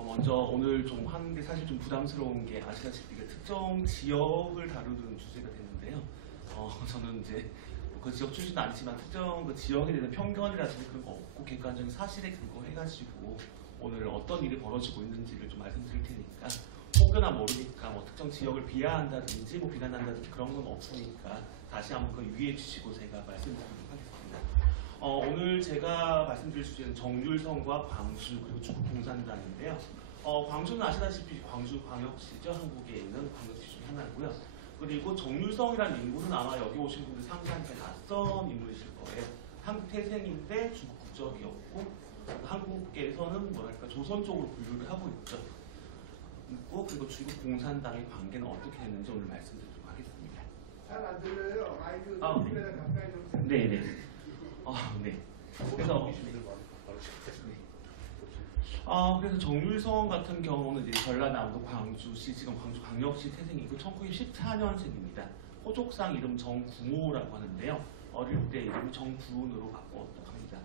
먼저 오늘 좀 하는 게 사실 좀 부담스러운 게 아시다시피 특정 지역을 다루는 주제가 됐는데요. 저는 이제 그 지역 출신도 아니지만 특정 그 지역에 대한 편견이라든지 그런 거 없고 객관적인 사실에 근거해가지고 오늘 어떤 일이 벌어지고 있는지를 좀 말씀드릴 테니까 혹여나 모르니까 뭐 특정 지역을 비하한다든지 뭐 비난한다든지 그런 건 없으니까 다시 한번 그 유의해 주시고 제가 말씀드리도록 하겠습니다. 오늘 제가 말씀드릴 주제는 정률성과 광주 그리고 중국공산당인데요. 광주는 아시다시피 광주광역시죠. 한국에 있는 광역시 중에 하나고요. 그리고 정률성이라는 인물은 아마 여기 오신 분들 상당히 낯선 인물이실 거예요. 한국 태생인데 중국 국적이었고 한국에서는 뭐랄까 조선 쪽으로 분류를 하고 있죠. 그리고 중국 공산당의 관계는 어떻게 됐는지 오늘 말씀드리도록 하겠습니다. 잘 안 들려요. 마이크 네. 가까이 좀. 네네. 네. 그래서 정률성 같은 경우는 이제 전라남도 광주시 지금 광주광역시 태생이고 1914년생입니다. 호족상 이름 정구모라고 하는데요. 어릴 때 이름이 정구은으로 바꾸었다고 합니다.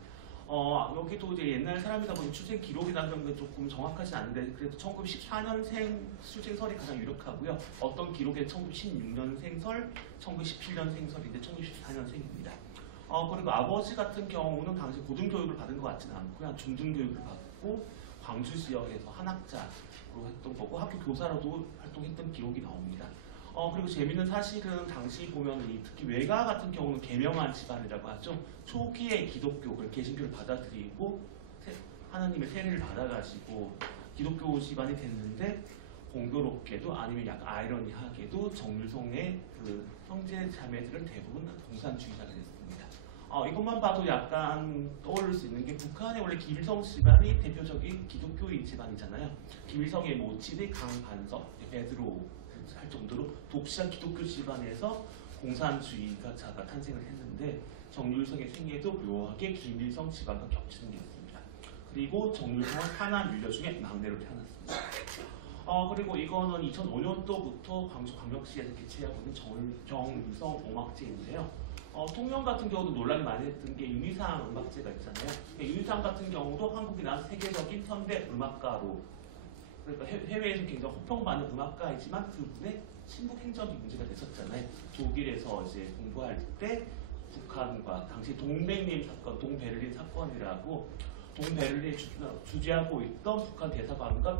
여기도 이제 옛날 사람이다 보니 출생 기록이나 그런 건 조금 정확하지 않은데 그래도 1914년생 출생설이 가장 유력하고요. 어떤 기록에 1916년생설, 1917년생설인데 1914년생입니다. 그리고 아버지 같은 경우는 당시 고등교육을 받은 것 같지는 않고요. 중등교육을 받고 광주 지역에서 한학자로 했던 거고 학교 교사로도 활동했던 기록이 나옵니다. 그리고 재미있는 사실은 당시 보면 특히 외가 같은 경우는 계명한 집안이라고 하죠. 초기에 기독교를 개신교를 받아들이고 하나님의 세례를 받아가지고 기독교 집안이 됐는데 공교롭게도 아니면 약간 아이러니하게도 정률성의 그 형제 자매들은 대부분 공산주의자가 됐습니다. 이것만 봐도 약간 떠오를 수 있는 게 북한의 원래 김일성 집안이 대표적인 기독교인 집안이잖아요. 김일성의 모친이 강반석, 베드로 할 정도로 독실한 기독교 집안에서 공산주의자가 탄생을 했는데 정률성의 생애도 묘하게 김일성 집안과 겹치는 게 있습니다. 그리고 정률성은 하나 윤려 중에 막내로 태어났습니다. 그리고 이거는 2005년도부터 광주광역시에서 개최하고 있는 정률성 음악제인데요. 통영 같은 경우도 논란이 많이 했던 게 윤희상 음악제가 있잖아요. 윤희상 같은 경우도 한국이 나서 세계적인 현대 음악가로 그러니까 해외에서 굉장히 호평받는 음악가이지만 그분의 친북 행적이 문제가 됐었잖아요. 독일에서 이제 공부할 때 북한과 당시 동백림 사건, 동베를린 사건이라고 동베를린에 주재하고 있던 북한 대사관과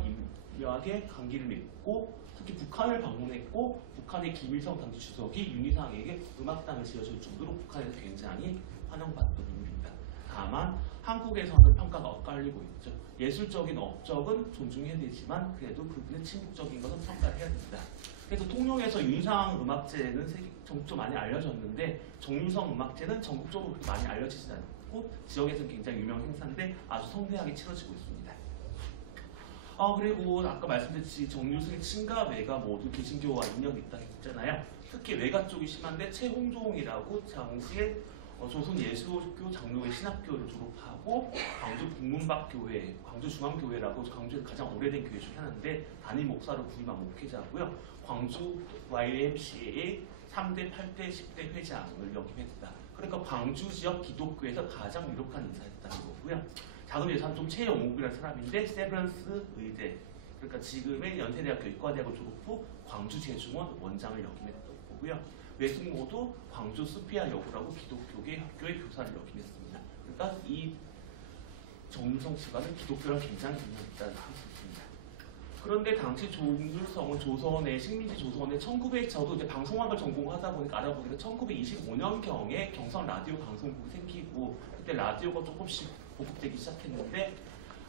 미묘하게 관계를 맺고 특히 북한을 방문했고 북한의 김일성 당시 주석이 윤희상에게 음악당을 지어줄 정도로 북한에서 굉장히 환영받던 인물입니다. 다만 한국에서는 평가가 엇갈리고 있죠. 예술적인 업적은 존중해야 되지만 그래도 그분의 친북적인 것은 평가를 해야 됩니다. 그래서 통영에서 윤상 음악제는 전국적으로 많이 알려졌는데 정률성 음악제는 전국적으로 그렇게 많이 알려지지 않고 지역에서는 굉장히 유명 행사인데 아주 성대하게 치러지고 있습니다. 그리고 아까 말씀드렸듯이 정률성의 친가 외가 모두 개신교와 인연이 있다고 했잖아요. 특히 외가 쪽이 심한데 최홍종이라고 당시에 조선예수교 장로회 신학교를 졸업하고 광주 북문박교회, 광주중앙교회라고 광주에서 가장 오래된 교회 중에 하나인데 담임 목사로 부임한 목회자고요. 광주 YMCA의 3대, 8대, 10대 회장을 역임했다. 그러니까 광주 지역 기독교에서 가장 유력한 인사였다는 거고요. 작은 예산 좀 최영욱이라는 사람인데 세브란스 의대, 그러니까 지금의 연세대학교 의과대학을 졸업 후 광주 제중원 원장을 역임했던 거고요. 외숙모도 광주 스피아 여고라고 기독교계 학교의 교사를 역임했습니다. 그러니까 이 정률성 집안은 기독교랑 굉장히 인연이 있다고 할 수 있습니다. 그런데 당시 정률성은 조선의 식민지 조선의 저도 이제 방송학을 전공하다 보니까 알아보니까 1925년경에 경성 라디오 방송국이 생기고 그때 라디오가 조금씩 보급되기 시작했는데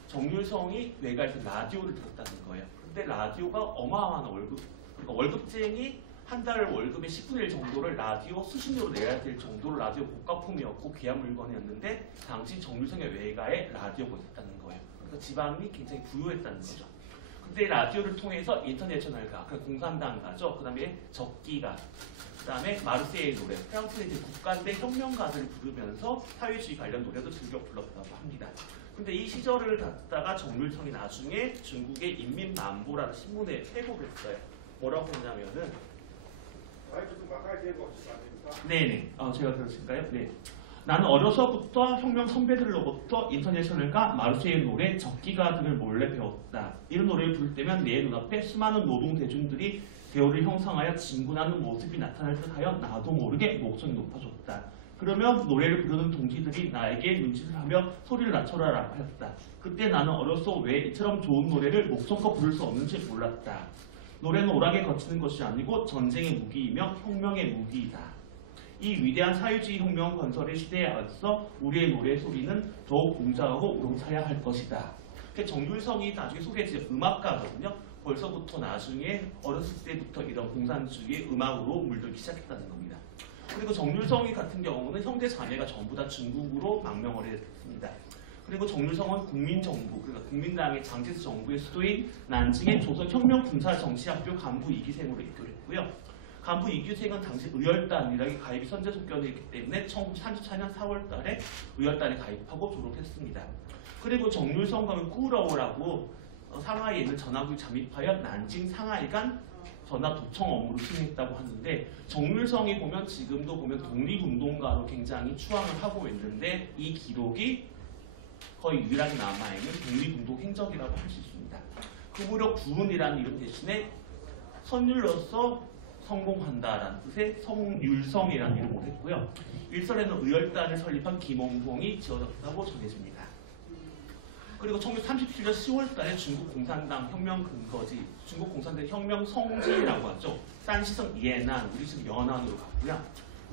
정률성이 외가에서 라디오를 들었다는 거예요. 근데 라디오가 어마어마한 그러니까 월급쟁이 한 달 월급의 10분의 1 정도를 라디오 수신료로 내야 될 정도로 라디오 고가품이었고 귀한 물건이었는데 당시 정률성의 외가에 라디오가 있었다는 거예요. 그러니까 집안이 굉장히 부유했다는 거죠. 근데 라디오를 통해서 인터내셔널가, 공산당가죠. 그 다음에 적기가, 그 다음에 마르세이의 노래, 프랑스의 국가대 혁명가들을 부르면서 사회주의 관련 노래도 즐겨 불렀다고 합니다. 근데 이 시절을 갖다가 정률성이 나중에 중국의 인민만보라는 신문에 회고를 했어요. 뭐라고 했냐면은 마이크 좀 가까이 대고 하시면 안 됩니까? 네네. 제가 그러실까요? 네. 나는 어려서부터 혁명 선배들로부터 인터내셔널과 마르쉐의 노래 적기가 등을 몰래 배웠다. 이런 노래를 부를 때면 내 눈앞에 수많은 노동 대중들이 대우를 형성하여 진군하는 모습이 나타날 듯하여 나도 모르게 목소리 높아졌다. 그러면 노래를 부르는 동지들이 나에게 눈짓을 하며 소리를 낮춰라 하였다. 그때 나는 어려서 왜 이처럼 좋은 노래를 목청껏 부를 수 없는지 몰랐다. 노래는 오락에 거치는 것이 아니고 전쟁의 무기이며 혁명의 무기이다. 이 위대한 사회주의 혁명 건설의 시대에 앞서 우리의 노래 소리는 더욱 웅장하고 우렁차야 할 것이다. 정률성이 나중에 소개해진 음악가거든요. 벌써부터 나중에 어렸을 때부터 이런 공산주의의 음악으로 물들기 시작했다는 겁니다. 그리고 정률성이 같은 경우는 형제 자매가 전부 다 중국으로 망명을 했습니다. 그리고 정률성은 국민정부, 그러니까 국민당의 장제스 정부의 수도인 난징의 조선혁명군사정치학교 간부 2기생으로 입교했고요. 간부 2기생은 당시 의열단이라는 가입이 선제 속견이기 때문에 1934년 4월 달에 의열단에 가입하고 졸업했습니다. 그리고 정률성 가면 꾸러오라고 상하이에 있는 전화국에 잠입하여 난징 상하이 간 전화 도청 업무를 수행했다고 하는데 정률성이 보면 지금도 보면 독립운동가로 굉장히 추앙을 하고 있는데 이 기록이 거의 유일하게 남아있는 독립운동 행적이라고 할 수 있습니다. 그 무렵 구은이라는 이름 대신에 선율로서 성공한다라는 뜻의 성율성이라는 이름을 했고요. 일설에는 의열단을 설립한 김홍봉이 지어졌다고 전해집니다. 그리고 1937년 10월 달에 중국 공산당 혁명 근거지, 중국 공산당 혁명 성지라고 하죠. 산시성 예난, 우리 지금 연안으로 갔고요.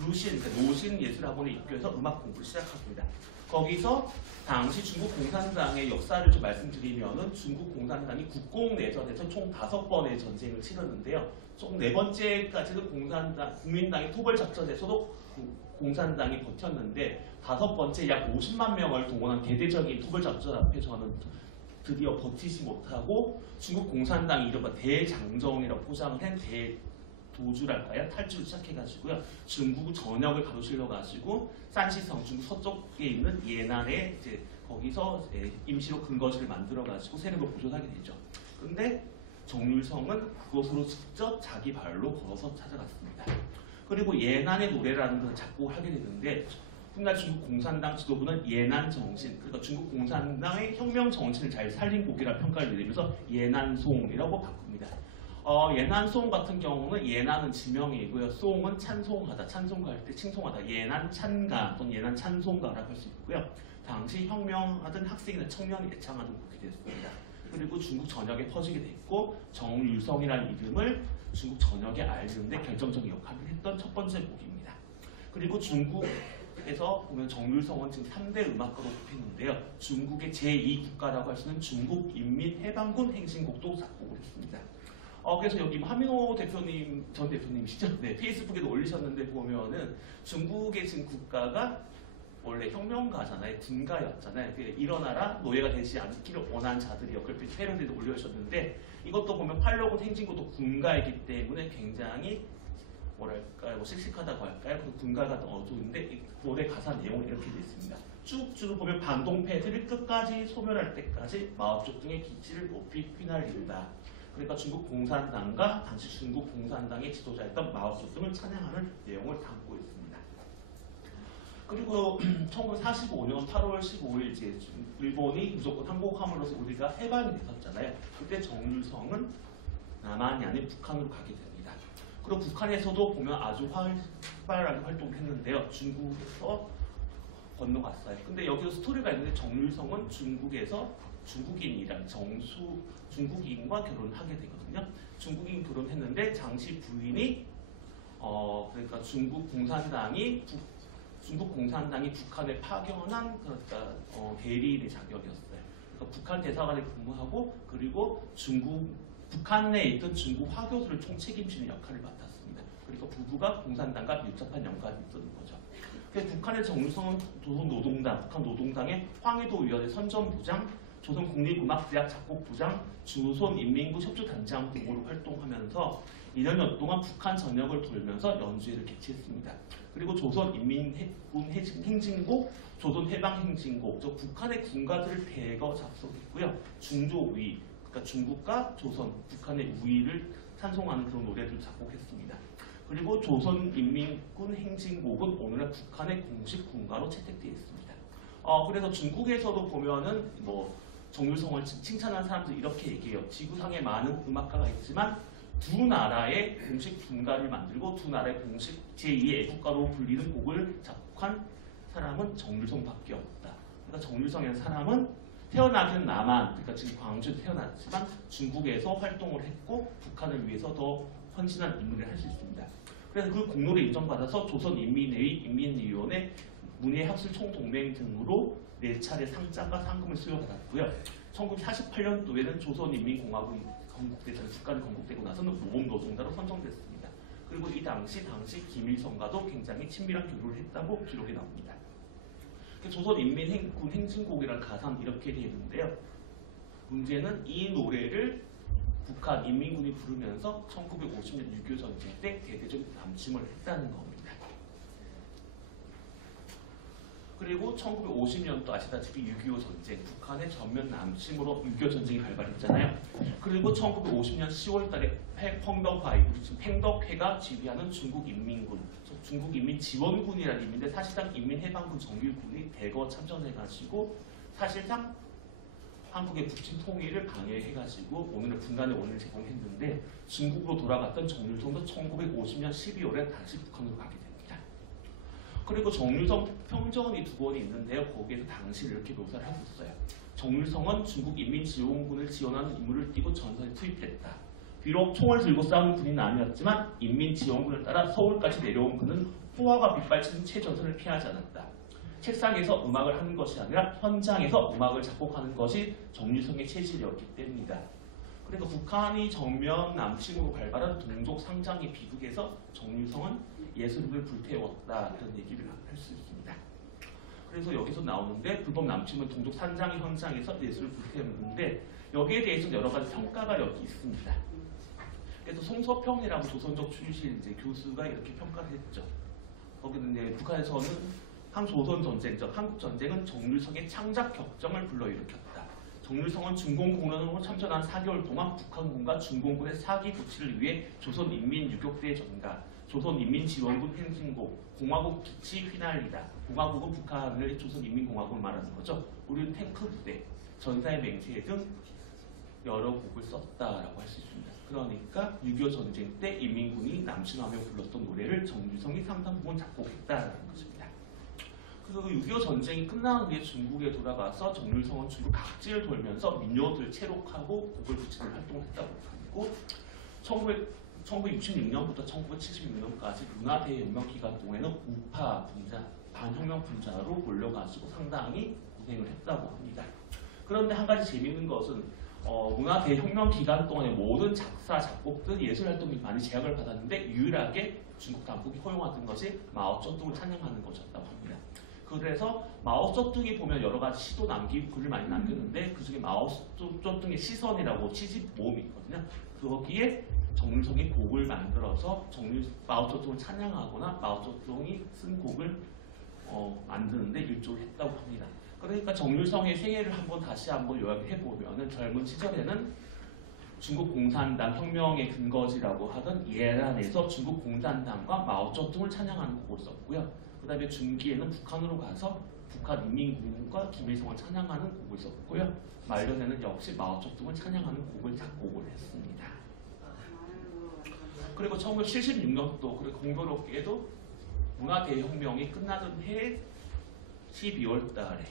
루신, 그러니까 노신 예술학원에 입교해서 음악 공부를 시작합니다. 거기서 당시 중국 공산당의 역사를 좀 말씀드리면은 중국 공산당이 국공내전에서 총 5번의 전쟁을 치렀는데요. 총 4번째까지는 국민당이 토벌작전에서도 공산당이 버텼는데 5번째 약 50만 명을 동원한 대대적인 토벌작전 앞에서는 드디어 버티지 못하고 중국 공산당이 이른바 대장정이라고 포장을 한 대도주랄까요? 탈주를 시작해가지고요. 중국 전역을 가로질러가지고 산시성, 중국 서쪽에 있는 예난에 이제 거기서 임시로 근거지를 만들어가지고 세력을 보존하게 되죠. 근데 정률성은 그곳으로 직접 자기 발로 걸어서 찾아갔습니다. 그리고 예난의 노래라는 걸 작곡을 하게 되는데 훗날 중국 공산당 지도부는 예난 정신, 그러니까 중국 공산당의 혁명 정신을 잘 살린 곡이라 평가를 내리면서 예난송이라고 바꿉니다. 예난송 같은 경우는 예난은 지명이고요. 송은 찬송하다, 찬송가할 때 칭송하다, 예난 찬가 또는 예난 찬송가라고 할 수 있고요. 당시 혁명하던 학생이나 청년이 애창하는 곡이 됐습니다. 그리고 중국 전역에 퍼지게 됐고 정율성이라는 이름을 중국 전역에 알리는데 결정적인 역할을 했던 첫 번째 곡입니다. 그리고 중국에서 보면 정율성은 지금 3대 음악가로 꼽히는데요. 중국의 제2국가라고 할 수 있는 중국인민해방군 행진곡도 작곡을 했습니다. 그래서 여기 하민호 대표님, 전 대표님이시죠? 네, 페이스북에도 올리셨는데 보면은 중국의 지금 국가가 원래 혁명가잖아요. 군가였잖아요. 일어나라 노예가 되지 않기를 원한 자들이 역을 패런디도 올려주셨는데 이것도 보면 팔로고 행진곡도 군가이기 때문에 굉장히 뭐랄까요, 씩씩하다고 할까요? 그 군가가 어두운데 이 노래 가사 내용은 이렇게 되어 있습니다. 쭉쭉 보면 반동패들을 끝까지 소멸할 때까지 마오쩌 등의 기치를 높이 휘날린다. 그러니까 중국 공산당과 당시 중국 공산당의 지도자였던 마오쩌 등을 찬양하는 내용을 담고 있습니다. 그리고 1945년 8월 15일 이제 일본이 무조건 항복함으로써 우리가 해방이 됐었잖아요. 그때 정률성은 남한이 아닌 북한으로 가게 됩니다. 그리고 북한에서도 보면 아주 활발하게 활동을 했는데요. 중국에서 건너갔어요. 근데 여기서 스토리가 있는데 정률성은 중국에서 중국인이랑 중국인과 결혼하게 되거든요. 중국인 결혼했는데 당시 부인이 그러니까 중국 공산당이 북한에 파견한 그러니까 대리인의 자격이었어요. 그러니까 북한 대사관에 근무하고 그리고 북한 내에 있던 중국 화교수를 총책임지는 역할을 맡았습니다. 그러니까 부부가 공산당과 밀접한 연관이 있었던 거죠. 그래서 북한의 정률성은 조선노동당, 북한 노동당의 황해도위원회 선전부장, 조선국립음악대학 작곡부장, 조선인민군 협조단장 등으로 활동하면서 2년여 동안 북한 전역을 돌면서 연주회를 개최했습니다. 그리고 조선인민군 행진곡, 조선해방행진곡, 북한의 군가들을 대거 작곡했고요. 중조위, 그러니까 중국과 조선, 북한의 우위를 찬송하는 그런 노래들을 작곡했습니다. 그리고 조선인민군 행진곡은 오늘날 북한의 공식 군가로 채택되어 있습니다. 그래서 중국에서도 보면은 뭐 정률성을 칭찬하는 사람들 이렇게 얘기해요. 지구상에 많은 음악가가 있지만 두 나라의 공식 군가를 만들고 두 나라의 공식 제2의 애국가로 불리는 곡을 작곡한 사람은 정률성밖에 없다. 그러니까 정률성이라는 사람은 태어나긴 남한, 그러니까 지금 광주에 태어났지만 중국에서 활동을 했고 북한을 위해서 더 헌신한 인물을 할 수 있습니다. 그래서 그 공로를 인정받아서 조선인민회의, 인민위원회, 문예학술 총동맹 등으로 4차례 상장과 상금을 수여받았고요. 1948년도에는 조선인민공화국이 건국되잖아요. 국가를 건국되고 나서는 모범노동자로 선정됐습니다. 그리고 이 당시 김일성과도 굉장히 친밀한 교류를 했다고 기록이 나옵니다. 조선인민군 행진곡이라는 가사는 이렇게 되어 있는데요. 문제는 이 노래를 북한 인민군이 부르면서 1950년 6.25 전쟁 때 대대적인 남침을 했다는 겁니다. 그리고 1950년도 아시다시피 6.25 전쟁, 북한의 전면 남침으로 6.25 전쟁이 발발했잖아요. 그리고 1950년 10월 달에 펑덕화이, 지금 팽덕회가 지휘하는 중국인민군, 중국인민지원군이라는 의미인데 사실상 인민해방군 정규군이 대거 참전해가지고 사실상 한국의 북진 통일을 방해해가지고 오늘의 분단의 원인을 제공했는데 중국으로 돌아갔던 정률성도 1950년 12월에 다시 북한으로 가게 됩니다. 그리고 정률성 평전이 2권이 있는데요. 거기에서 당시를 이렇게 묘사를 하고 있어요. 정률성은 중국 인민지원군을 지원하는 임무를 띠고 전선에 투입됐다. 비록 총을 들고 싸우는 군인은 아니었지만 인민지원군을 따라 서울까지 내려온 그는 포화가 빗발치는 최전선을 피하지 않았다. 책상에서 음악을 하는 것이 아니라 현장에서 음악을 작곡하는 것이 정률성의 체질이었기 때문이다. 그러니까 북한이 정면 남침으로 발발한 동족 상장의 비극에서 정률성은 예술을 불태웠다 이런 얘기를 할 수 있습니다. 그래서 여기서 나오는데 불법 남침은 동족 상장의 현장에서 예술을 불태웠는데 여기에 대해서 여러 가지 평가가 여기 있습니다. 그래서 송서평이라고 조선족 출신 이제 교수가 이렇게 평가를 했죠. 거기는 이제 북한에서는 항조선 전쟁, 즉 한국 전쟁은 정률성의 창작 격정을 불러일으켰다. 정률성은 중공공론으로 참전한 4개월 동안 북한군과 중공군의 사기 부치를 위해 조선인민유격대에 전가, 조선인민지원군 행진곡, 공화국 기치 휘날리다. 공화국은 북한을 조선인민공화국을 말하는 거죠. 우리는 탱크 부대, 전사의 맹세 등 여러 곡을 썼다라고 할 수 있습니다. 그러니까 6.25 전쟁 때 인민군이 남침하며 불렀던 노래를 정률성이 상당 부분 작곡했다라는 것입니다. 그래서 6.25 전쟁이 끝난 후에 중국에 돌아가서 정률성은 중국 각지를 돌면서 민요들 체록하고 곡을 붙이는 활동을 했다고 하고 1966년부터 1976년까지 문화대혁명 기간 동안에는 우파 분자, 반혁명 분자로 몰려가지고 상당히 고생을 했다고 합니다. 그런데 한 가지 재미있는 것은 문화대혁명 기간 동안에 모든 작사, 작곡들, 예술활동이 많이 제약을 받았는데 유일하게 중국 당국이 허용하던 것이 마오쩌둥을 찬양하는 것이었다고 합니다. 그래서 마오쩌둥이 보면 여러 가지 시도 남기고 글을 많이 남겼는데 그 중에 마오쩌둥의 시선이라고 시집 모음이 있거든요. 거기에 정률성이 곡을 만들어서 마오쩌둥을 찬양하거나 마오쩌둥이 쓴 곡을 만드는데 일조를 했다고 합니다. 그러니까 정률성의 생애를 다시 한번 요약해 보면은 젊은 시절에는 중국 공산당 혁명의 근거지라고 하던 예란에서 중국 공산당과 마오쩌둥을 찬양하는 곡을 썼고요. 그 다음에 중기에는 북한으로 가서 북한 인민군과 김일성을 찬양하는 곡을 썼고요. 말년에는 역시 마오쩌둥을 찬양하는 곡을 작곡을 했습니다. 그리고 1976년도 그리고 공교롭게도 문화대혁명이 끝나던 해 12월 달에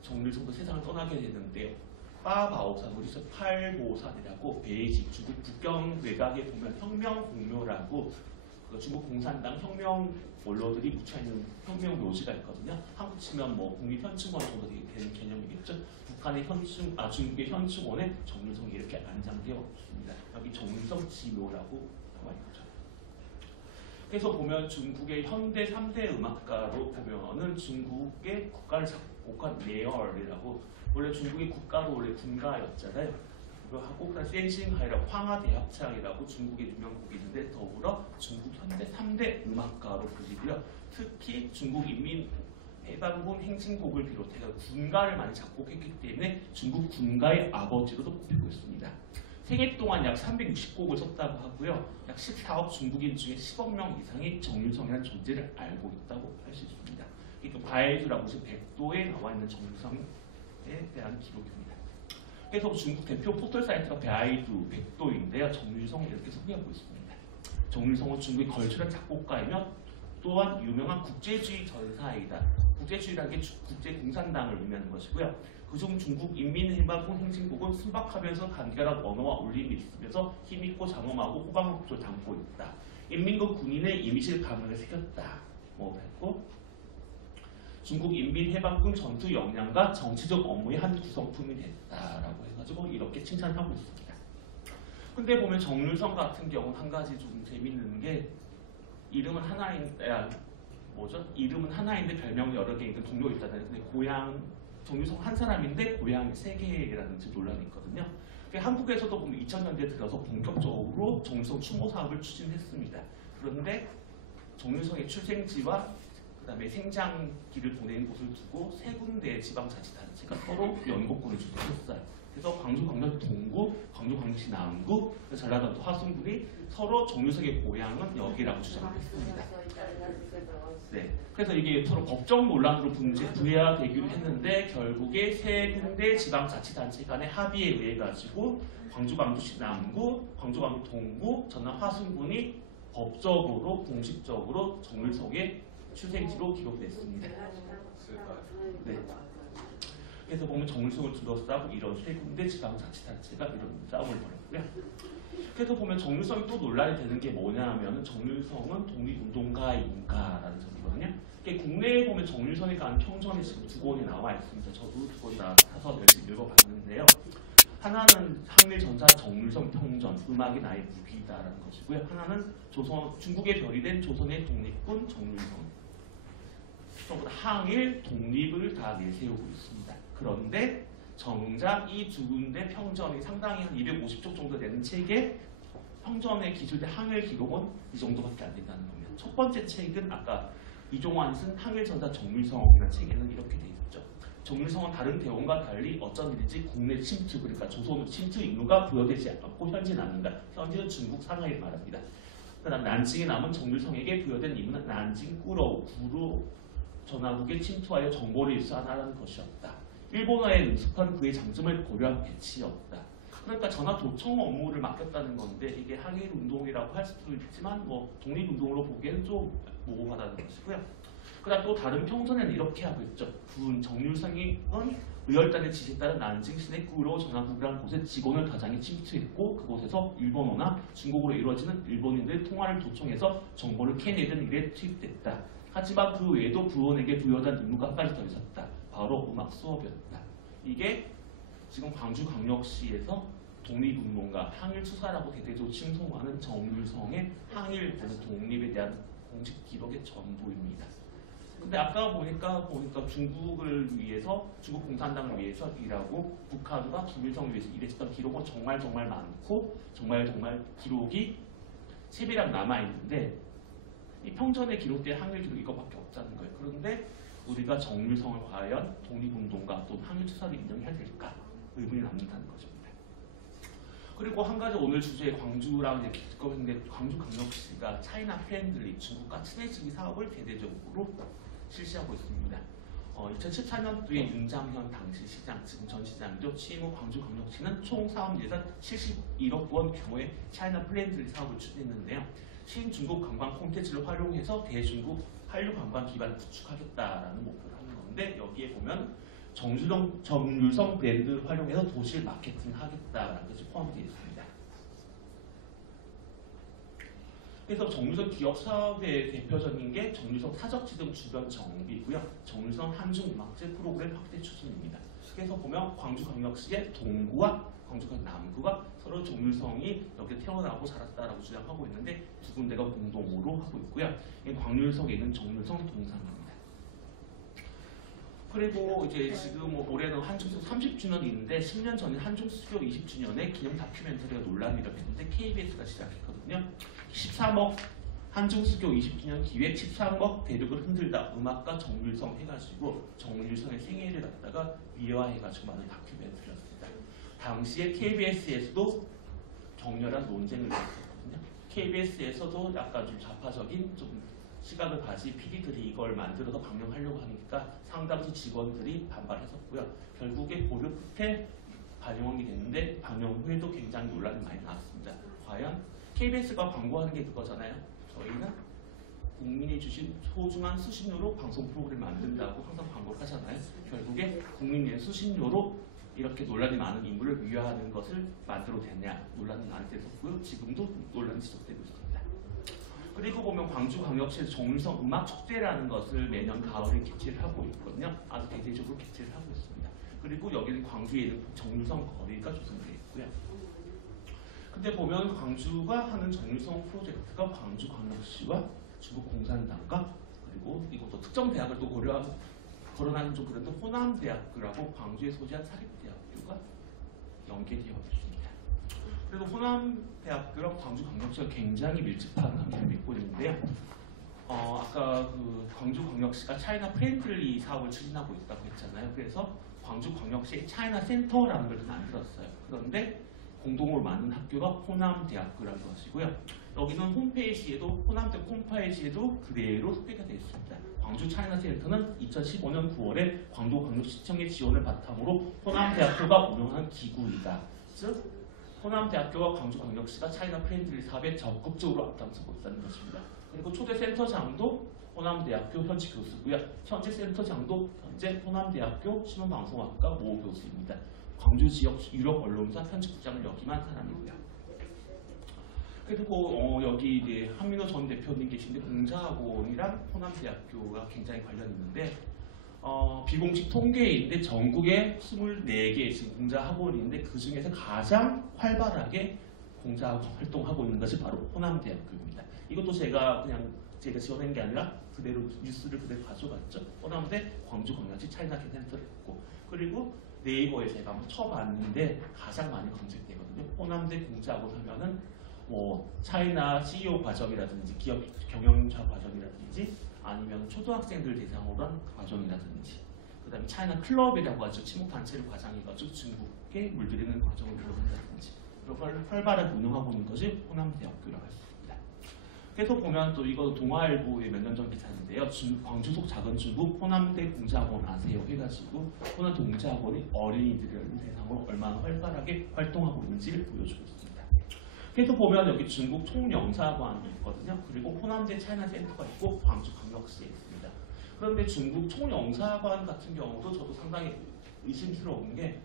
정률성도 세상을 떠나게 되는데요. 빠바오산, 우리서 팔보산이라고 베이징, 중국 북경 외곽에 보면 혁명공묘라고 중국 공산당 혁명 원로들이 묻혀있는 혁명 묘지가 있거든요. 한국 치면 뭐 국립현충원 정도 되는 개념이겠죠. 북한의 중국의 현충원에 정률성이 이렇게 안장되어 있습니다. 여기 정률성 지묘라고 나와 있죠. 그래서 보면 중국의 현대 3대 음악가로 보면은 중국의 국가를 작곡한 내얼이라고 원래 중국의 국가로 원래 군가였잖아요. 그거 하고 그다음 센싱하이라고 황하대합창이라고 중국의 유명곡이 있는데 더불어 중국 현대 3대 음악가로 불리고요. 특히 중국 인민해방군 행진곡을 비롯해서 군가를 많이 작곡했기 때문에 중국 군가의 아버지로도 꼽히고 있습니다. 생애 동안 약 360곡을 썼다고 하고요. 약 14억 중국인 중에 10억 명 이상이 정률성이라는 존재를 알고 있다고 할 수 있습니다. 이게 바이두라고 지금 백도에 나와 있는 정률성에 대한 기록입니다. 그래서 중국 대표 포털 사이트가 바이두, 백도인데요. 정률성 이렇게 소개하고 있습니다. 정률성은 중국의 걸출한 작곡가이며 또한 유명한 국제주의 전사이다. 국제주의라는 게 국제공산당을 의미하는 것이고요. 그중 중국 인민해방군 행진곡은 순박하면서 간결한 언어와 울림이 있으면서 힘있고 장엄하고 호방목조를 담고 있다. 인민군 군인의 이미지를 가문에 새겼다. 뭐 했고 중국 인민해방군 전투 역량과 정치적 업무의 한 구성품이 됐다라고 해가지고 이렇게 칭찬하고 있습니다. 근데 보면 정률성 같은 경우는 한 가지 좀 재밌는 게 이름은 하나인데 이름은 하나인데 별명이 여러 개니까 동료 있잖아요. 근데 정률성 한 사람인데 고향이 세 개라는 논란이 있거든요. 한국에서도 보면 2000년대에 들어서 본격적으로 정률성 추모 사업을 추진했습니다. 그런데 정률성의 출생지와 그다음에 생장기를 보낸 곳을 두고 세 군데의 지방자치단체가 서로 연고권을 주도했어요. 그래서 광주광역 동구, 광주광역시 남구, 전라도 화순군이 서로 정률성의 고향은 여기라고 주장했습니다. 네, 그래서 이게 서로 법적 논란으로 부야되기로 했는데 결국에 세 군데 지방자치단체 간의 합의에 의해 가지고 광주광역시 남구, 광주광역 동구, 전남 화순군이 법적으로 공식적으로 정률성의 출생지로 기록됐습니다. 네. 그래서 보면 정률성을 둘러싸고 이런 세 군데 지방자치단체가 이런 싸움을 벌였고요. 그래서 보면 정률성이 또 논란이 되는 게 뭐냐면은 정률성은 독립운동가인가라는 점이거든요. 국내에 보면 정률성에 관한 평전이 지금 두 권이 나와 있습니다. 저도 두 권 사서 열심히 읽어봤는데요. 하나는 항일전사 정률성 평전, 음악이 나의 무기다라는 것이고요. 하나는 중국의 별이 된 조선의 독립군 정률성. 항일, 독립을 다 내세우고 있습니다. 그런데 정작 이 두 군데 평전이 상당히 한 250쪽 정도 되는 책에 평전에 기술된 항일 기록은 이 정도밖에 안 된다는 겁니다. 첫 번째 책은 아까 이종환 쓴 항일전사 정률성이라는 책에는 이렇게 돼 있죠. 정률성은 다른 대원과 달리 어쩐 일인지 국내 침투, 그러니까 조선 침투 임무가 부여되지 않고 현지는 않는다. 현지는 중국 상하이를 말합니다. 그다음 난징에 남은 정률성에게 부여된 임무는 난징, 꾸러우, 구로 전하국에 침투하여 정보를 일수하라는 것이었다. 일본어에 능숙한 그의 장점을 고려한 배치였다. 그러니까 전하 도청 업무를 맡겼다는 건데 이게 항일 운동이라고 할 수도 있지만 뭐 독립 운동으로 보기에는 좀 모호하다는 것이고요. 그다음 또 다른 평전에는 이렇게 하고 있죠. 군 정률성은 의열단의 지시에 따른 난징 시내 꾸로 전하국이라는 곳에 직원을 다장이 침투했고 그곳에서 일본어나 중국어로 이루어지는 일본인들의 통화를 도청해서 정보를 캐내는 일에 투입됐다. 하지만 그 외에도 부원에게 부여된 임무가 한 가지 더 있었다. 바로 음악 수업이었다. 이게 지금 광주광역시에서 독립운동가, 항일투사라고 대대적으로 칭송하는 정률성의 항일 또는 독립에 대한 공식 기록의 전부입니다. 근데 아까 보니까 중국을 위해서, 중국 공산당을 위해서 일하고 북한과 김일성을 위해서 일했던 기록은 정말 많고 정말 기록이 세비랑 남아있는데 이 평전에 기록된 항일 기록 이거밖에 없다는 거예요. 그런데 우리가 정률성을 과연 독립운동가 또는 항일투사를 인정해야 될까? 의문이 남는다는 것입니다. 그리고 한 가지 오늘 주제 광주랑 이렇게 듣거든요. 광주광역시가 차이나 프렌들리 중국과 친해지기 사업을 대대적으로 실시하고 있습니다. 2014년도에 윤장현 당시 시장, 지금 전 시장이죠. 취임 후 광주광역시는 총 사업 예산 71억 원 규모의 차이나 프렌들리 사업을 추진했는데요. 신중국 관광 콘텐츠를 활용해서 대중국 한류 관광 기반을 구축하겠다라는 목표를 하는 건데 여기에 보면 정률성 브랜드를 활용해서 도시를 마케팅하겠다라는 것이 포함되어 있습니다. 그래서 정률성 기업 사업의 대표적인 게 정률성 사적지등 주변 정비고요. 정률성 한중음악제 프로그램 확대 추진입니다. 그래서 보면 광주광역시의 동구와 광주광역 남구가 서로 정률성이 여기 태어나고 자랐다라고 주장하고 있는데 두 군데가 공동으로 하고 있고요. 광률성에 있는 정률성 동상입니다. 그리고 이제 지금 올해는 한중수교 30주년인데 10년 전에 한중수교 20주년에 기념 다큐멘터리가 논란이 일었는데 KBS가 시작했거든요. 13억 한중수교 20주년 기획 13억 대륙을 흔들다 음악과 정률성 해가지고 정률성의 생애를 갖다가 미화해가지고 만든 다큐멘터리였습니다. 당시에 KBS에서도 격렬한 논쟁을 벌였거든요. KBS에서도 약간 좀 좌파적인 좀 시각을 가진 PD들이 이걸 만들어서 방영하려고 하니까 상당수 직원들이 반발했었고요. 결국에 고려 끝에 반영이 됐는데 방영 후에도 굉장히 논란이 많이 나왔습니다. 과연 KBS가 광고하는 게 그거잖아요. 저희는 국민이 주신 소중한 수신료로 방송 프로그램을 만든다고 항상 광고를 하잖아요. 결국에 국민의 수신료로 이렇게 논란이 많은 인물을 위하는 것을 만들어냈냐 논란이 많이 됐었고요. 지금도 논란이 지속되고 있습니다. 그리고 보면 광주광역시에서 정일성 음악축제라는 것을 매년 가을에 개최를 하고 있거든요. 아주 대대적으로 개최를 하고 있습니다. 그리고 여기는 광주에는 정일성 거리가 조성되어 있고요. 근데 보면 광주가 하는 정일성 프로젝트가 광주광역시와 중국 공산당과 그리고 이것도 특정 대학을 또 거론하는 좀 그런데 호남대학교라고 광주에 소재한 사립대학교가 연계되어 있습니다. 그리고 호남대학교랑 광주광역시가 굉장히 밀접한 관계를 맺고 있는데요. 아까 그 광주광역시가 차이나 프렌들리 사업을 추진하고 있다고 했잖아요. 그래서 광주광역시에 차이나 센터라는 걸 만들었어요. 그런데 공동으로 만든 학교가 호남대학교라는 것이고요. 여기는 홈페이지에도 호남대 홈페이지에도 그대로 소개가 되어 있습니다. 광주 차이나 센터는 2015년 9월에 광도광역시청의 지원을 바탕으로 호남대학교가 운영한 기구이다. 즉 호남대학교와 광주광역시가 차이나 프렌들리 사업에 적극적으로 앞장서고 있다는 것입니다. 그리고 초대 센터장도 호남대학교 현지 교수고요. 현재 센터장도 현재 호남대학교 신문방송학과 모 교수입니다. 광주 지역 유력 언론사 편집국장을 역임한 사람이고요. 그리고 여기 이제 한민호 전 대표님 계신데 공자학원이랑 호남대학교가 굉장히 관련이 있는데 비공식 통계인데 전국에 24개 지금 공자학원이 있는데 그 중에서 가장 활발하게 공자학원 활동하고 있는 것이 바로 호남대학교입니다. 이것도 제가 지어낸 게 아니라 그대로 뉴스를 그대로 가져갔죠. 호남대 광주광역시 차이나 센터를 했고 그리고 네이버에 제가 한번 쳐봤는데 가장 많이 검색되거든요. 호남대 공자학원 하면은 뭐 차이나 CEO 과정이라든지 기업 경영자 과정이라든지 아니면 초등학생들 대상으로 한 과정이라든지 그다음에 차이나 클럽이라고 하죠. 친목 단체를 과장해가지고 중국에 물들이는 과정을 들어본다든지 이런 걸 활발하게 운영하고 있는 것이 호남대학교라고 할 수 있습니다. 그래서 보면 또 이거 동아일보의 몇 년 전 기사인데요. 광주 속 작은 중국 호남대 공자학원 아세요? 해가지고 호남대 공자학원이 어린이들을 대상으로 얼마나 활발하게 활동하고 있는지를 보여주고 있습니다. 그래서 보면 여기 중국 총영사관이 있거든요. 그리고 호남대 차이나 센터가 있고 광주광역시에 있습니다. 그런데 중국 총영사관 같은 경우도 저도 상당히 의심스러운 게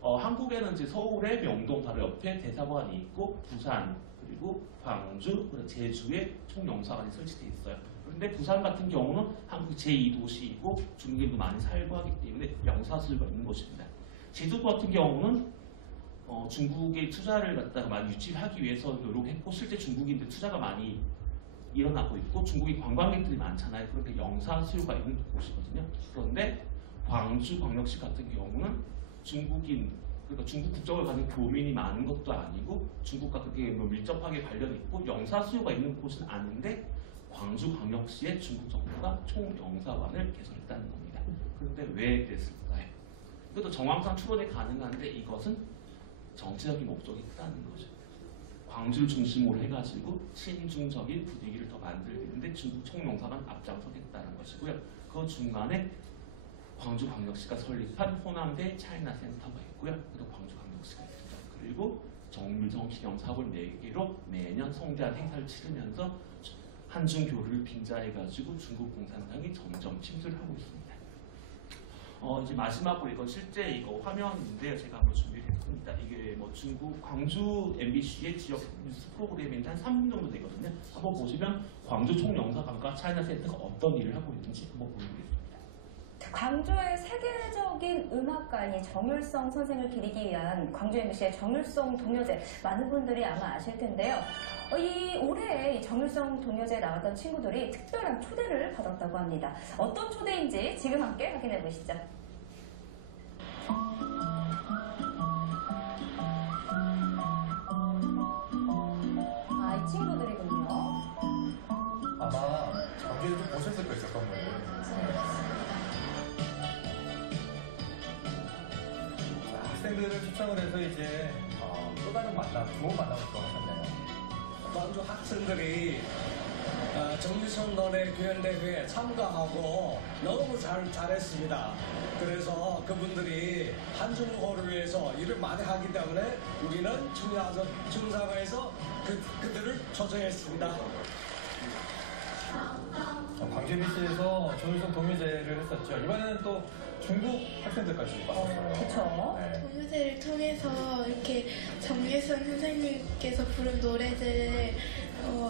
한국에는 이제 서울의 명동 바로 옆에 대사관이 있고 부산 그리고 광주 그리고 제주에 총영사관이 설치되어 있어요. 그런데 부산 같은 경우는 한국 제2도시이고 중국인도 많이 살고 하기 때문에 영사수가 있는 곳입니다. 제주 같은 경우는 중국의 투자를 갖다가 많이 유치하기 위해서 노력했고 실제 중국인들 투자가 많이 일어나고 있고 중국인 관광객들이 많잖아요. 그렇게 영사 수요가 있는 곳이거든요. 그런데 광주광역시 같은 경우는 중국인 그러니까 중국 국적을 가진 교민이 많은 것도 아니고 중국과 그렇게 밀접하게 관련이 있고 영사 수요가 있는 곳은 아닌데 광주광역시에 중국 정부가 총영사관을 개설했다는 겁니다. 그런데 왜 그랬을까요? 이것도 정황상 추론이 가능한데 이것은 정치적인 목적이 있다는 거죠. 광주를 중심으로 해가지고 친중적인 분위기를 더 만들는데 중국 총영사관 앞장서겠다는 것이고요. 그 중간에 광주광역시가 설립한 호남대 차이나 센터가 있고요. 그리고 광주광역시가 있습니다. 그리고 정밀정 기념사업을 4개로 매년 성대한 행사를 치르면서 한중 교류를 빙자해가지고 중국 공산당이 점점 침투를 하고 있습니다. 이제 마지막으로 이건 실제 이거 화면인데요. 제가 한번 준비를 했습니다. 이게 뭐 중국 광주 MBC의 지역 뉴스 프로그램인데 한 3분 정도 되거든요. 한번 보시면 광주 총영사관과 차이나 센터가 어떤 일을 하고 있는지 한번 보여드리겠습니다. 광주의 세계적인 음악가인 정율성 선생을 기리기 위한 광주 MBC의 정율성 동요제 많은 분들이 아마 아실 텐데요. 이 올해 정율성 동요제에 나왔던 친구들이 특별한 초대를 받았다고 합니다. 어떤 초대인지 지금 함께 확인해 보시죠. 이 친구들이군요. 아마 광주에서 좀 보셨을 거 있었던 거예요. 학생들은 분들을 초청을 해서 이제 또 다른 만남, 좋은 만남을 또 하셨네요. 광주 학생들이 정일성 노래 교연대회에 참가하고 너무 잘했습니다. 그래서 그분들이 한중호를 위해서 일을 많이 하기 때문에 우리는 중사가에서 그들을 초청했습니다. 광주 MBC에서 정일성 동요제를 했었죠. 이번에는 또 중국 학생들까지 왔었어요. 그쵸. 네. 동요제를 통해서 이렇게 정일성 선생님께서 부른 노래들을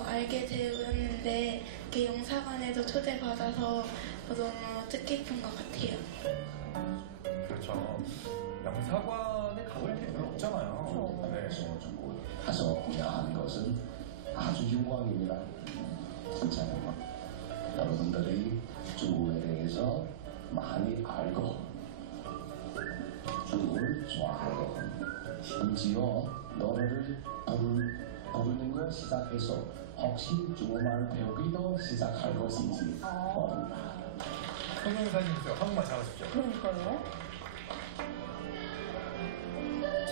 알게 되었는데 이렇게 영사관에도 초대받아서 너무 뜻깊은 것 같아요. 그렇죠. 영사관에 가볼 일이 별로 없잖아요. 네. 가서 공연하는 것은 아주 영광입니다. 진짜 영광. 여러분들이 중국에 대해서 많이 알고 중국을 좋아하고 심지어 노래를 부르는 걸 시작해서 혹시 중국말 배우기도 시작할 것인지 모릅니다. 성명사님께서 한국말 잘하시죠? 그러니까요.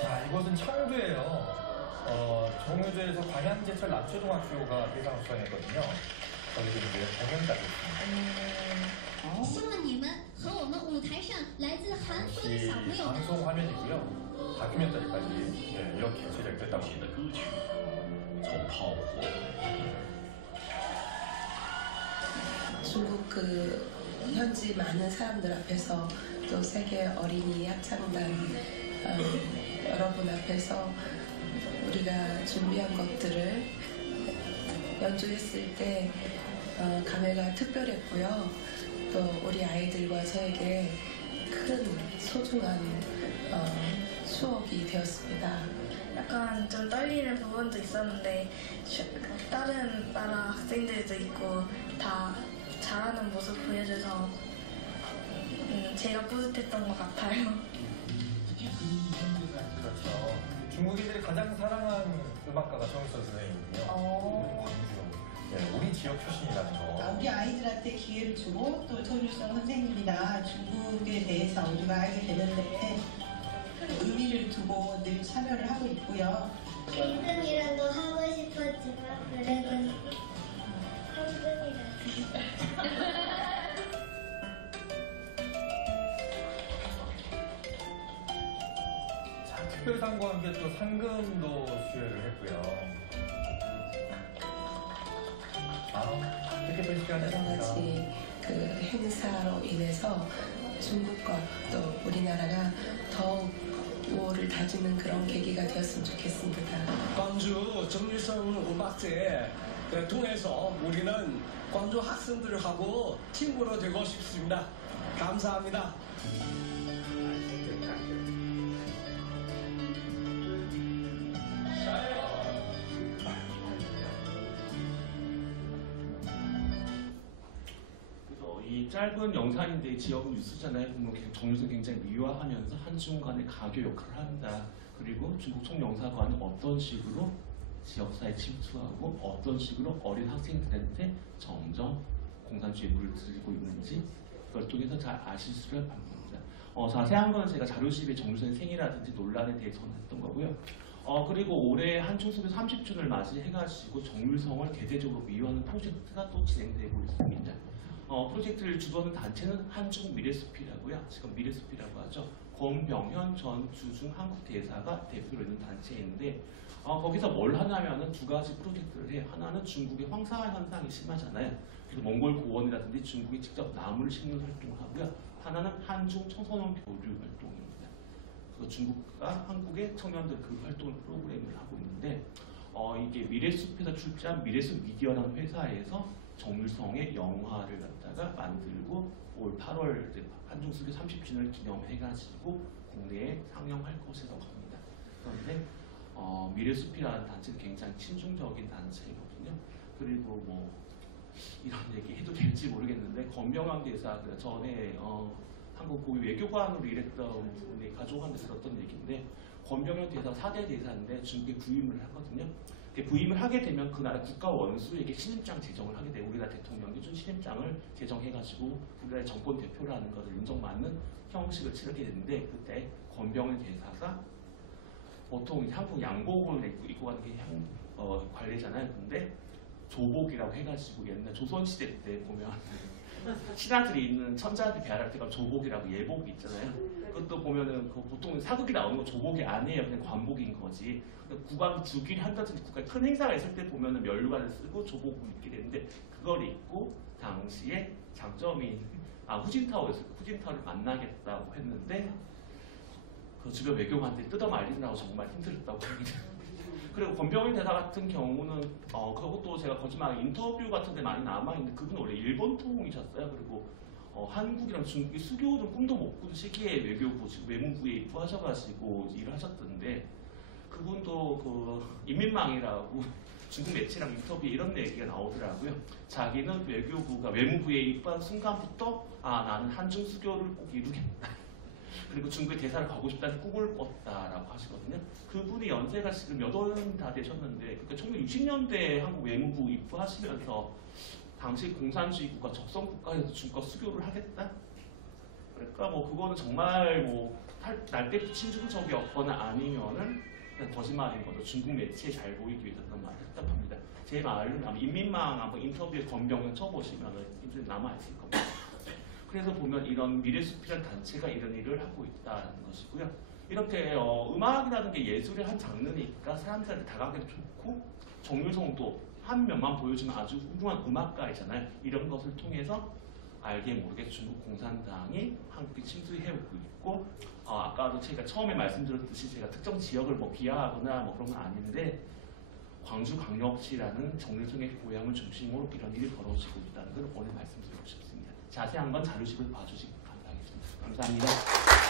자, 이곳은 청주예요. 정유제에서 광양제철 남초등학교가 대상을 수상했거든요. 거기서 이제 공연까지 했습니다. 希望你们和我们舞台上来自韩国的 역시 小朋友们 방송 화면이고요. 다큐멘터리까지 네, 이렇게 제작됐다고 합니다. 歌曲从炮火 중국 그 현지 많은 사람들 앞에서 또 세계 어린이 합창단 여러분 앞에서 우리가 준비한 것들을 연주했을 때 감회가 특별했고요. 또 우리 아이들과 저에게 큰 소중한 추억이 되었습니다. 약간 좀 떨리는 부분도 있었는데 다른 나라 학생들도 있고 다 잘하는 모습 보여줘서 제가 뿌듯했던 것 같아요. 그렇죠. 중국인들이 가장 사랑한 음악가가 정일성 선생님이고요. 광주. 네, 우리 지역 출신이라는 거. 우리 아이들한테 기회를 주고 또 정일성 선생님이나 중국에 대해서 우리가 알게 되는데 의미를 두고 늘 참여를 하고 있고요. 1등이라도 하고 싶었지만 그래도 3등이라도 자, 특별상과 함께 또 상금도 수여를 했고요. 뜻깊은 시간 여러 했습니다. 가지 그 행사로 인해서 중국과 또 우리나라가 더욱 우호를 다지는 그런 계기가 되었으면 좋겠습니다. 광주 정일성 음악제 통해서 우리는 광주 학생들하고 친구로 되고 싶습니다. 감사합니다. 그래서 이 짧은 영상인데 지역 뉴스잖아요. 보면 정유성 굉장히 미화하면서 한중 간의 가교 역할을 한다. 그리고 중국 총영사관은 어떤 식으로 지역사에 침투하고 어떤 식으로 어린 학생들한테 점점 공산주의에 물들이고 있는지 그걸 통해서 잘 아실 수를 바랍니다. 자세한 건 제가 자료실에 정유성의 생이라든지 논란에 대해서 했던 거고요. 그리고 올해 한중수교 30주년을 맞이해가지고 정율성을 대대적으로 미화하는 프로젝트가 또 진행되고 있습니다. 프로젝트를 주도하는 단체는 한중 미래숲이라고요. 지금 미래숲이라고 하죠. 권병현 전 주중 한국 대사가 대표로 있는 단체인데 거기서 뭘 하냐면은 두 가지 프로젝트를 해요. 하나는 중국의 황사 현상이 심하잖아요. 그래서 몽골 고원이라든지 중국이 직접 나무를 심는 활동을 하고요. 하나는 한중 청소년 교류 활동입니다. 그래서 중국과 한국의 청년들 그 활동을 프로그램을 하고 있는데 이게 미래숲에서 출제한 미래숲 미디어라는 회사에서 정율성의 영화를 갖다가 만들고 올 8월 한중수교 30주년을 기념해가지고 국내에 상영할 것이라고 합니다. 그런데 미래숲이라는 단체는 굉장히 친중적인 단체거든요. 그리고 뭐 이런 얘기 해도 될지 모르겠는데 권병현 대사 그 전에 한국 고위 외교관으로 일했던 분이 가족한테 들었던 얘기인데 권병현 대사 4대 대사인데 중국에 부임을 하거든요. 부임을 하게 되면 그 나라 국가 원수에게 신임장 제정을 하게 되고 우리나라 대통령이 준 신임장을 제정해가지고 우리나라의 정권 대표라는 것을 인정받는 형식을 치르게 되는데 그때 권병현 대사가 보통 이제 한국 양복을 입고 가는 게 관례잖아요. 근데 조복이라고 해가지고 옛날 조선시대 때 보면 신하들이 있는 천자한테 배할할 때가 조복이라고 예복이 있잖아요. 그것도 보면은 보통 사극이 나오는 거 조복이 아니에요. 그냥 관복인 거지. 국왕이 주기를 한다든지 국가에 큰 행사가 있을 때 보면은 면류관을 쓰고 조복을 입게 되는데 그걸 입고 당시에 장점이 후진타오였어요. 후진타오를 만나겠다고 했는데 그 주변 외교관들이 뜯어말리느라고 정말 힘들었다고 합니다. 그리고 권병희 대사 같은 경우는 그것도 제가 거짓말 인터뷰 같은 데 많이 남아있는데 그분은 원래 일본 통이셨어요. 그리고 한국이랑 중국이 수교든 꿈도 못 꾼 시기에 외무부에 입부하셔가지고 일을 하셨던데 그분도 그 인민망이라고 중국 매체랑 인터뷰에 이런 얘기가 나오더라고요. 자기는 외무부에 입부한 순간부터 나는 한중 수교를 꼭 이루겠다. 그리고 중국에 대사를 가고 싶다는 꿈을 꿨다라고 하시거든요. 그분이 연세가 지금 80 다 되셨는데, 그러니까 1960년대에 한국 외무부 입부하시면서 당시 공산주의국가 적성국가에서 중국과 수교를 하겠다? 그러니까 뭐 그거는 정말 뭐 날때 친중적이었거나 아니면은 그냥 거짓말인 거죠. 중국 매체에 잘 보이기 위해서 그런 말을 했다고 합니다. 제 말은 아마 인민망 한번 인터뷰에 권병현 쳐보시면은 인터뷰 남아있을 겁니다. 그래서 보면 이런 미래숲이라는 단체가 이런 일을 하고 있다는 것이고요. 이렇게 음악이라는 게 예술의 한 장르니까 사람들한테 다가가기 좋고 정유성도 한 면만 보여주면 아주 훌륭한 음악가이잖아요. 이런 것을 통해서 알게 모르게 중국 공산당이 한국에 침투해오고 있고 아까도 제가 처음에 말씀드렸듯이 제가 특정 지역을 뭐 비하하거나 뭐 그런 건 아닌데 광주광역시라는 정유성의 고향을 중심으로 이런 일이 벌어지고 있다는 걸 오늘 말씀드리고 싶습니다. 자세한 건 자료집을 봐주시기 감사하겠습니다. 감사합니다.